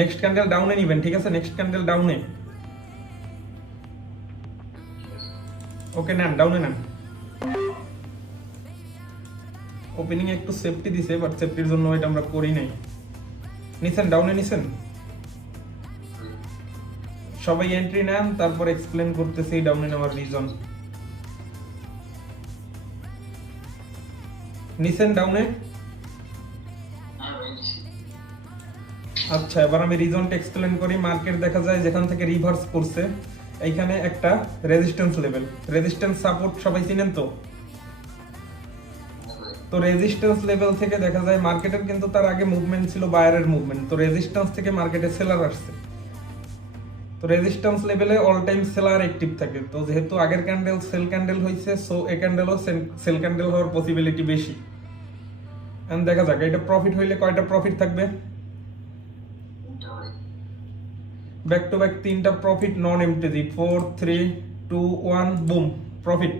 Next candle ডাউনে নিবেন, ঠিক আছে? নেক্সট ক্যান্ডেল ডাউনে। ওকে, নেন, ডাউনে নেন। ওপেনিং একটু সেফটি দিছে, বাট সেফটির জন্য এটা আমরা করি নাই। নিছেন, ডাউনে নিছেন। সবাই এন্ট্রি নেন, তারপর এক্সপ্লেন করতেছি ডাউনে নেওয়ার রিজন। নিছেন ডাউনে? আচ্ছা, এবার আমি রিজনটা এক্সপ্লেন করি। মার্কেট দেখা যায় যেখান থেকে রিভার্স করছে, এইখানে একটা রেজিস্ট্যান্স লেভেল, রেজিস্ট্যান্স সাপোর্ট সবাই চিনেন তো? তো রেজিস্ট্যান্স লেভেল থেকে দেখা যায় মার্কেটের কিন্তু তার আগে মুভমেন্ট ছিল বায়ারের মুভমেন্ট, তো রেজিস্ট্যান্স থেকে মার্কেটে সেলার আসছে। তো রেজিস্ট্যান্স লেভেলে অল টাইম সেলার অ্যাক্টিভ থাকে। তো যেহেতু আগের ক্যান্ডেল সেল ক্যান্ডেল হয়েছে, সো এই ক্যান্ডেলও সেল ক্যান্ডেল হওয়ার পসিবিলিটি বেশি। এন্ড দেখা যাক এটা প্রফিট হইলে কয়টা প্রফিট থাকবে। ব্যাক টু ব্যাক তিনটা প্রফিট নন এমটিজি, 4 3 2 1, বুম, প্রফিট।